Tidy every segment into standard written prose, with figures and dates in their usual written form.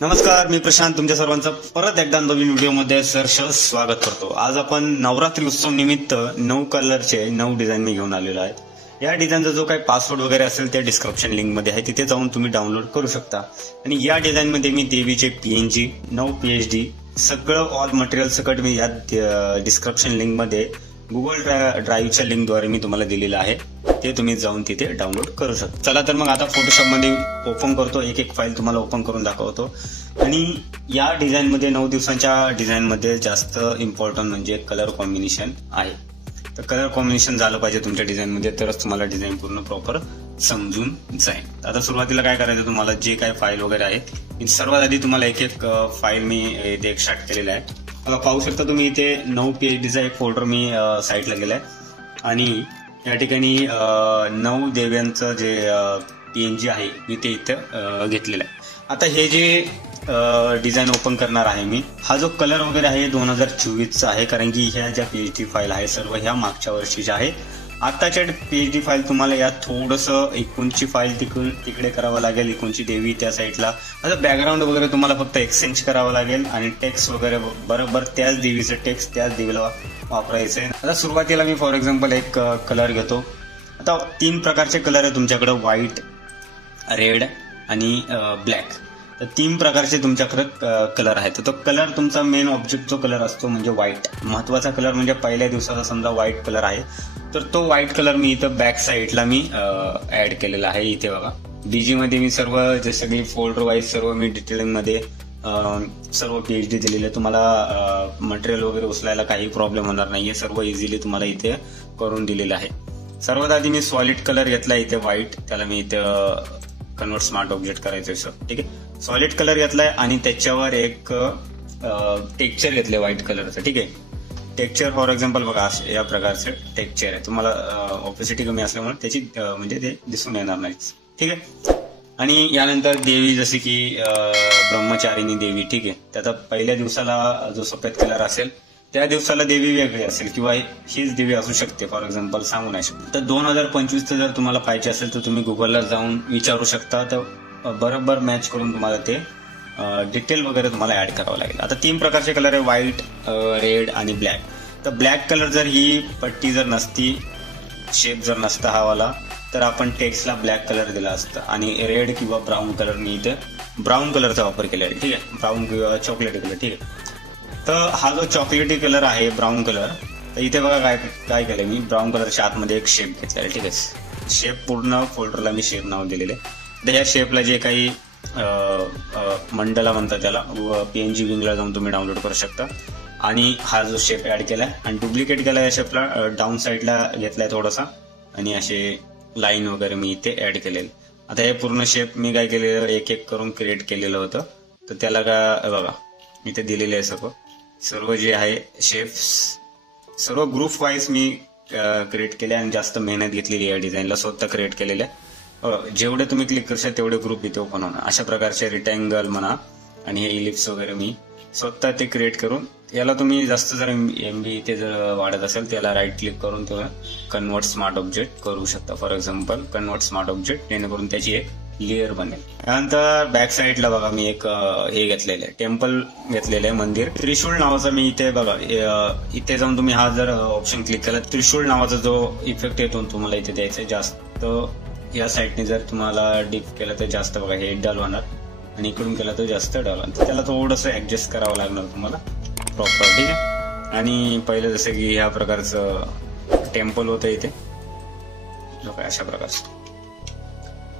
नमस्कार, मी प्रशांत तुमच्या सर्वांचं परत एकदा नवीन व्हिडिओमध्ये सहर्ष स्वागत करतो। आज आपण नवरात्री उत्सव निमित्त 9 कलरचे 9 डिझाईन मी घेऊन आलेलो आहे। या डिझाईनचा जो काही पासवर्ड वगैरे असेल ते डिस्क्रिप्शन लिंक मध्ये आहे, तिथे जाऊन तुम्ही डाउनलोड करू शकता। आणि या डिझाईन मध्ये मी देवीचे PNG 9 PhD सगळं ऑल मटेरियल सकट मी या डिस्क्रिप्शन लिंक मध्ये गुगल ड्राईव्हच्या लिंकद्वारे मी तुम्हाला दिलेलं आहे, ते तुम्ही जाऊन तिथे डाउनलोड करू शकता। चला तर मग आता फोटोशॉप मध्ये ओपन करतो, एक एक फाईल तुम्हाला ओपन करून दाखवतो। आणि या डिझाईन मध्ये 9 दिवसांच्या डिझाईन मध्ये जास्त इम्पॉर्टंट म्हणजे कलर कॉम्बिनेशन आहे। तर कलर कॉम्बिनेशन झालं पाहिजे तुमच्या डिझाईन मध्ये, तरच तुम्हाला डिझाईन पूर्ण प्रॉपर समजून जाईल। आता सुरुवातीला काय करायचं, तुम्हाला जे काय फाईल वगैरे आहे सर्वात आधी तुम्हाला एक एक फाईल मी इथे एक्सट्रॅक्ट केलेला आहे। पाहू शकता तुम्ही इथे 9 PhDचा एक फोल्डर मी साईडला गेलाय आणि या ठिकाणी 9 देव्यांचं जे PNG आहे मी ते इथं घेतलेलं आहे। आता हे जे डिझाईन ओपन करणार आहे मी, हा जो कलर वगैरे आहे 2024चा आहे, कारण की ह्या ज्या PhD फाईल आहे सर्व ह्या मागच्या वर्षीच्या आहे। आताच्या PhD फाईल तुम्हाला यात थोडंसं इकडची फाईल तिकडे करावं लागेल, इकडची देवी त्या साईडला, आता बॅकग्राऊंड वगैरे तुम्हाला फक्त एक्सचेंज करावं लागेल आणि टेक्स्ट वगैरे बरोबर त्याच देवीचं टेक्स्ट त्याच देवीला वापरायचं आहे। आता सुरुवातीला मी फॉर एक्झाम्पल एक कलर घेतो। आता 3 प्रकारचे कलर आहे तुमच्याकडे, व्हाईट, रेड आणि ब्लॅक। तर 3 प्रकारचे तुमच्याकडे कलर आहेत। तर तो कलर तुमचा मेन ऑब्जेक्ट जो कलर असतो म्हणजे व्हाईट, महत्वाचा कलर म्हणजे पहिल्या दिवसाचा समजा व्हाईट कलर आहे, तर तो व्हाईट कलर मी इथं बॅक साईडला मी ऍड केलेला आहे। इथे बघा DG मध्ये मी सर्व जे सगळी फोल्डर वाईज सर्व मी डिटेलिंग मध्ये सर्व PhD दिलेले, तुम्हाला मटेरियल वगैरे उचलायला काही प्रॉब्लेम होणार नाहीये, सर्व इझिली तुम्हाला इथे करून दिलेलं आहे। सर्वात आधी मी सॉलिड कलर घेतला इथे व्हाईट, त्याला मी इथे कन्वर्ट स्मार्ट ऑब्जेक्ट करायचं सर, ठीक आहे। सॉलिड कलर घेतलाय आणि त्याच्यावर एक टेक्स्चर घेतलंय व्हाईट कलरचं, ठीक आहे। टेक्स्चर फॉर एक्झाम्पल बघा या प्रकारचे टेक्स्चर आहे, तुम्हाला ऑपेसिटी कमी असल्यामुळे त्याची म्हणजे ते दिसून येणार नाही, ठीक आहे। आणि यानंतर देवी जशी की ब्रह्मचारिणी देवी, ठीक आहे। त्याचा पहिल्या दिवसाला जो सफेद कलर असेल त्या दिवसाला देवी वेगळी असेल किंवा हीच देवी असू शकते, फॉर एक्झाम्पल सांगू नाही शकतो। तर 2025 जर तुम्हाला पाहिजे असेल तर तुम्ही गुगलला जाऊन विचारू शकता, तर बरोबर मॅच करून तुम्हाला ते डिटेल वगैरे तुम्हाला ऍड करावं लागेल। आता 3 प्रकारचे कलर आहे, व्हाईट, रेड आणि ब्लॅक। तर ब्लॅक कलर जर ही पट्टी जर नसती, शेप जर नसता हा वाला, तर आपण टेक्स्टला ब्लॅक कलर दिला असता आणि रेड किंवा ब्राऊन कलर मी इथे ब्राऊन कलरचा वापर केला आहे, ठीक आहे, ब्राऊन किंवा चॉकलेटी कलर, ठीक आहे। तर हा जो चॉकलेटी कलर आहे ब्राऊन कलर, तर इथे बघा काय केलंय मी, ब्राऊन कलरच्या आतमध्ये एक शेप घेतलेला आहे, ठीक आहे। शेप पूर्ण फोल्डरला मी शेप नाव दिलेले। तर ह्या शेपला जे काही मंडला म्हणतात त्याला, PNG विंगला जाऊन तुम्ही डाउनलोड करू शकता। आणि हा जो शेप ऍड केलाय आणि डुप्लिकेट केलाय या शेपला, डाऊन साईडला घेतलाय थोडासा आणि असे लाईन वगैरे मी इथे ऍड केलेले। आता हे पूर्ण शेप मी काय केलेलं, एक एक करून क्रिएट केलेलं होतं, तर त्याला का बघा इथे दिलेले आहे सर्व जे आहे शेप्स सर्व ग्रुप वाईज मी क्रिएट केले आणि जास्त मेहनत घेतलेली या डिझाईनला, स्वतः क्रिएट केलेले। जेवढे तुम्ही क्लिक करशाल तेवढे ग्रुप इथे ओपन होणार, अशा प्रकारचे रिटँगल म्हणा आणि हे इलिप्स वगैरे मी स्वतः ते क्रिएट करून, याला तुम्ही जास्त जर MB इथे जर वाढत असेल त्याला राईट क्लिक करून तुम्ही कन्वर्ट स्मार्ट ऑब्जेक्ट करू शकता, for example convert smart object, जेणेकरून त्याची एक लेअर बनेल। त्यानंतर बॅक साईडला बघा मी एक हे घेतलेलं आहे, टेम्पल घेतलेलं आहे, मंदिर। त्रिशूल नावाचा मी इथे बघा, इथे जाऊन तुम्ही हा जर ऑप्शन क्लिक केला, त्रिशूल नावाचा जो इफेक्ट येतो तुम्हाला इथे द्यायचा आहे जास्त, या साईडने जर तुम्हाला डीप केलं तर जास्त बघा हे डल होणार आणि इकडून केलं तर जास्त डल होणार, त्याला थोडंसं ऍडजस्ट करावं लागणार तुम्हाला प्रॉपर, ठीक आहे। आणि पहिलं जसं की ह्या प्रकारचं टेम्पल होतं इथे अशा प्रकारचं,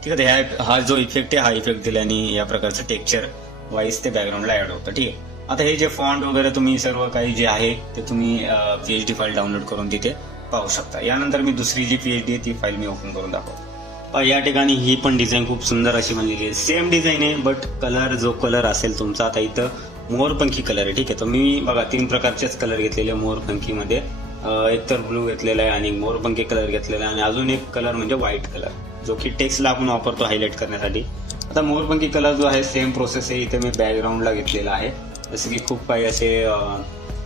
ठीक आहे। हा जो इफेक्ट आहे हा इफेक्ट दिल्याने या प्रकारचं टेक्स्चर वाईज ते बॅकग्राऊंडला ऍड होतं, ठीक आहे। आता हे जे फॉन्ट वगैरे तुम्ही सर्व काही जे आहे ते तुम्ही PhD फाईल डाउनलोड करून तिथे पाहू शकता। यानंतर मी दुसरी जी PhD आहे ती फाईल मी ओपन करून दाखवतो। या ठिकाणी ही पण डिझाईन खूप सुंदर अशी बनलेली आहे, सेम डिझाईन आहे, बट कलर जो कलर असेल तुमचा, आता इथं मोरपंखी कलर आहे, ठीक आहे। तर मी बघा 3 प्रकारचेच कलर घेतलेले मोरपंखीमध्ये, एक तर ब्लू घेतलेला आहे आणि मोरपंखी कलर घेतलेला आहे आणि अजून एक कलर म्हणजे व्हाईट कलर, जो की टेक्स्टला आपण वापरतो हायलाइट करण्यासाठी। आता मोरपंखी कलर जो आहे सेम प्रोसेस आहे, इथे मी बॅकग्राऊंडला घेतलेला आहे, जसं की खूप काही असे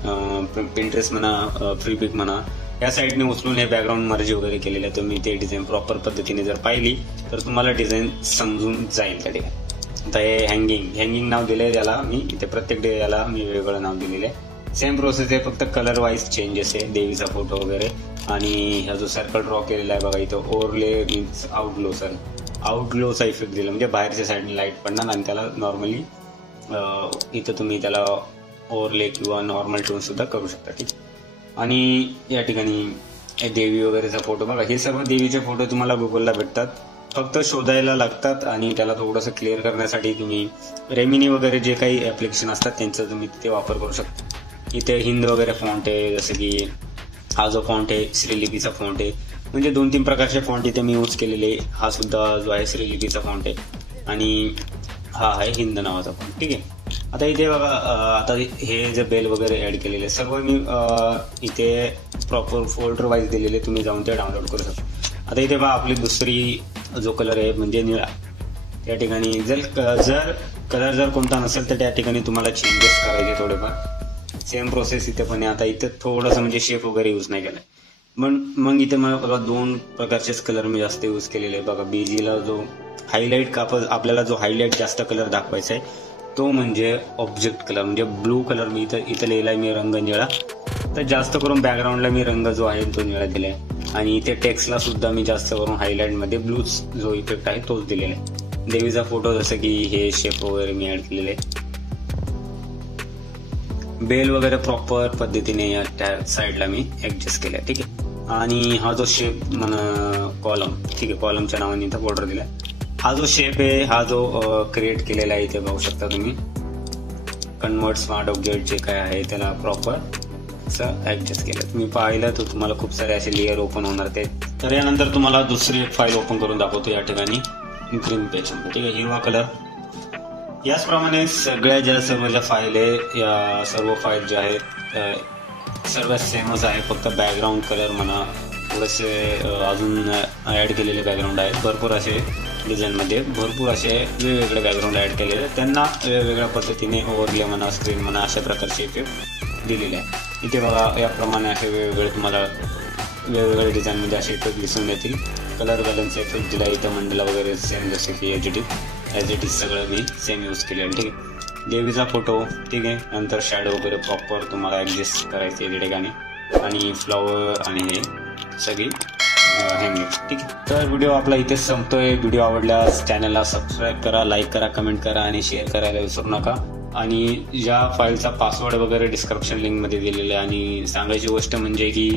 पिंटरेस्ट म्हणा, फ्रीपिक म्हणा, या साईडने उचलून हे बॅकग्राऊंड मर्जी वगैरे केलेलं आहे। तुम्ही ते डिझाईन प्रॉपर पद्धतीने जर पाहिली तर तुम्हाला डिझाईन समजून जाईल त्या ठिकाणी। आता हे हँगिंग नाव दिलंय त्याला मी, इथे प्रत्येक याला मी वेगळं नाव दिलेलं आहे. सेम प्रोसेस आहे, फक्त कलर वाईज चेंजेस आहे, देवीचा फोटो वगैरे. आणि हा जो सर्कल ड्रॉ केलेला आहे बघा इथं, ओव्हरले मीन्स आउटग्लोचा इफेक्ट दिला, म्हणजे बाहेरच्या साईडने लाईट पडणार आणि त्याला नॉर्मली इथं तुम्ही त्याला ओव्हरले किंवा नॉर्मल टोन सुद्धा करू शकता. ठीक. आणि या ठिकाणी देवी वगैरेचा फोटो बघा, हे सर्व देवीचे फोटो तुम्हाला गुगलला भेटतात, फक्त शोधायला लागतात. आणि त्याला थोडंसं क्लिअर करण्यासाठी तुम्ही रेमिनी वगैरे जे काही ऍप्लिकेशन असतात त्यांचा तुम्ही तिथे वापर करू शकता. इथे हिंद वगैरे फॉन्ट आहे, जसं की हा जो फॉन्ट आहे श्रीलिपीचा फॉन्ट आहे, म्हणजे 2-3 प्रकारचे फॉन्ट इथे मी यूज केलेले. हा सुद्धा जो आहे श्रीलिपीचा फॉन्ट आहे आणि हा आहे हिंद नावाचा फॉन्ट. ठीक आहे. आता इथे बघा, आता हे जे बेल वगैरे ऍड केलेले सर्व मी इथे प्रॉपर फोल्डर वाईज दिलेले, तुम्ही जाऊन ते डाउनलोड करू शकता. आता इथे बघा आपली दुसरी जो कलर आहे म्हणजे निळा, त्या ठिकाणी जर कलर जर कोणता नसेल तर त्या ठिकाणी तुम्हाला चेंजेस करायचे थोडेफार. सेम प्रोसेस इथे पण आहे. आता इथे थोडंसं म्हणजे शेप वगैरे यूज नाही केलाय, मग इथे मला बघा 2 प्रकारचेच कलर मी जास्त यूज केलेले आहे. बघा बीजीला जो हायलाईट आपल्याला जो हायलाईट जास्त कलर दाखवायचा आहे तो म्हणजे ऑब्जेक्ट कलर, म्हणजे ब्लू कलर मी इथं लिहिलाय मी रंग निळा. तर जास्त करून बॅकग्राऊंडला मी रंग जो आहे तो निळा दिलाय आणि इथे टेक्स्टला सुद्धा मी जास्त करून हायलाइट मध्ये ब्लूच जो इफेक्ट आहे तोच दिलेला आहे. देवीचा फोटो जसं की हे शेप वगैरे मी ऍड केलेले आहे. बेल वगैरे प्रॉपर पद्धतीने या त्या साईडला मी ऍडजस्ट केलाय. ठीक आहे. आणि हा जो शेप कॉलम, ठीक आहे, कॉलमच्या नावाने इथं बॉर्डर दिलाय. हा जो शेप आहे, हा जो क्रिएट केलेला आहे इथे बघू शकता तुम्ही, कन्वर्ट स्मार्ट ऑब्जेक्ट जे काय आहे त्याला प्रॉपर असं ऍडजस्ट केलं. तुम्ही पाहिलं तर तुम्हाला खूप सारे असे लेअर ओपन होणार ते. तर यानंतर तुम्हाला दुसरी एक फाईल ओपन करून दाखवतो या ठिकाणी ग्रीन पेज. ठीक आहे, हिरवा कलर. याचप्रमाणे सगळ्या ज्या फाईल आहे, या सर्व फाईल ज्या आहेत सर्व सेमच आहे, फक्त बॅकग्राऊंड कलर म्हणा थोडेसे अजून ऍड केलेले बॅकग्राऊंड आहेत. भरपूर असे डिझाईनमध्ये भरपूर असे वेगवेगळे बॅकग्राऊंड ऍड केलेले, त्यांना वेगवेगळ्या पद्धतीने ओव्हरले म्हणा, स्क्रीन म्हणा, अशा प्रकारचे इफेक्ट दिलेले आहे. इथे बघा याप्रमाणे असे वेगवेगळे तुम्हाला वेगवेगळ्या डिझाईनमध्ये असे इफेक्ट दिसून येतील. कलर बॅलन्स इफेक्ट दिला इथं, मंडला वगैरे सेम जसे की ॲज इट इज सगळं मी सेम यूज केले आहे. ठीक आहे. देवीचा फोटो, ठीक आहे. नंतर शॅडो वगैरे प्रॉपर तुम्हाला ऍडजस्ट करायचे या ठिकाणी, आणि फ्लॉवर आणि हे सगळी हँगिंग. ठीक आहे. तर व्हिडिओ आपला इथेच संपतोय. व्हिडिओ आवडल्यास चॅनलला सबस्क्राईब करा, लाईक करा, कमेंट करा आणि शेअर करायला विसरू नका. आणि या फाईलचा पासवर्ड वगैरे डिस्क्रिप्शन लिंक मध्ये दिलेले आहे. आणि सांगायची गोष्ट म्हणजे की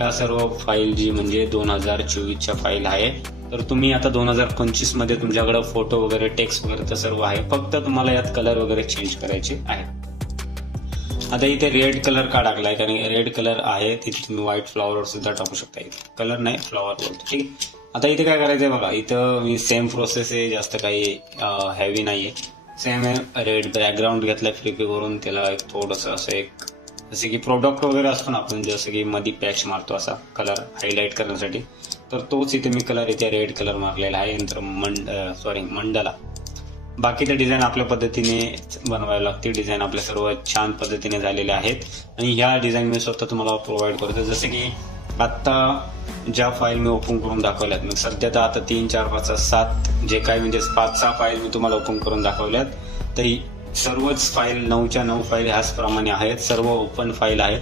या सर्व फाईल जी म्हणजे 2024च्या फाईल आहे, तर तुम्ही आता 2025 मध्ये तुमच्याकडे फोटो वगैरे टेक्स्ट वगैरे तर सर्व आहे, फक्त तुम्हाला यात कलर वगैरे चेंज करायचे आहे. आता इथे रेड कलर का टाकलाय, कारण रेड कलर आहे तिथे तुम्ही व्हाईट फ्लॉवर सुद्धा टाकू शकता. इथे कलर नाही, फ्लॉवर बोलतो. ठीक आहे. आता इथे काय करायचंय बघा, इथं मी सेम प्रोसेस आहे, जास्त काही हेवी नाहीये. सेम आहे, रेड बॅकग्राऊंड घेतलाय फ्लिपी वरून, त्याला एक थोडंसं असं एक जसे की प्रोडक्ट वगैरे असतो ना आपण, जसं की मध्ये पॅच मारतो असा कलर हायलाइट करण्यासाठी, तर तोच इथे मी कलर इथे रेड कलर मारलेला आहे. नंतर मंडला. बाकी ते डिझाईन आपल्या पद्धतीने बनवायला लागते. डिझाईन आपल्या सर्व छान पद्धतीने झालेले आहेत आणि ह्या डिझाईन मी स्वतः तुम्हाला प्रोव्हाइड करतो. जसं की आता ज्या फाईल मी ओपन करून दाखवल्यात, मग सध्या तर आता 3, 4, 5, 7 जे काही म्हणजे 5-6 फाईल मी तुम्हाला ओपन करून दाखवल्यात, तरी सर्वच फाईल 9च्या 9 फाईल ह्याचप्रमाणे आहेत. सर्व ओपन फाईल आहेत.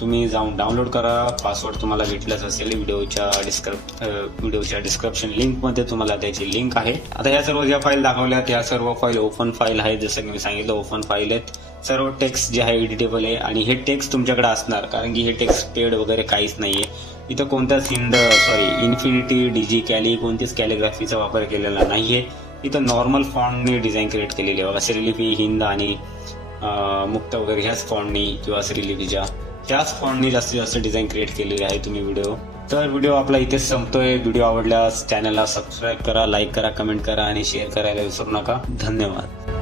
तुम्ही जाऊन डाउनलोड करा. पासवर्ड तुम्हाला भेटलाच असेल. व्हिडिओच्या डिस्क्रिप्शन लिंक मध्ये तुम्हाला त्याची लिंक आहे. आता ह्या सर्व ज्या फाईल दाखवल्यात ह्या सर्व फाईल ओपन फाईल आहेत. जसं की मी सांगितलं ओपन फाईल आहेत. सर्व टेक्स्ट जे आहे एडिटेबल आहे आणि हे टेक्स्ट तुमच्याकडे असणार, कारण की हे टेक्स्ट पेड वगैरे काहीच नाहीये. इथं कोणत्याच इन्फिनिटी, डीजी कॅली, कोणतीच कॅलिग्राफीचा वापर केलेला नाहीये. इथं नॉर्मल फॉन्टने डिझाईन क्रिएट केलेली आहे बघा. श्रीलिपी, हिंद आणि मुक्त वगैरे ह्याच फॉन्टनी किंवा श्रीलिपीच्या त्याच फॉन्टनी जास्तीत जास्त डिझाईन क्रिएट केलेली आहे तुम्ही व्हिडिओ. तर व्हिडिओ आपला इथेच संपतोय. व्हिडिओ आवडल्यास चॅनलला सबस्क्राईब करा, लाईक करा, कमेंट करा आणि शेअर करायला विसरू नका. धन्यवाद.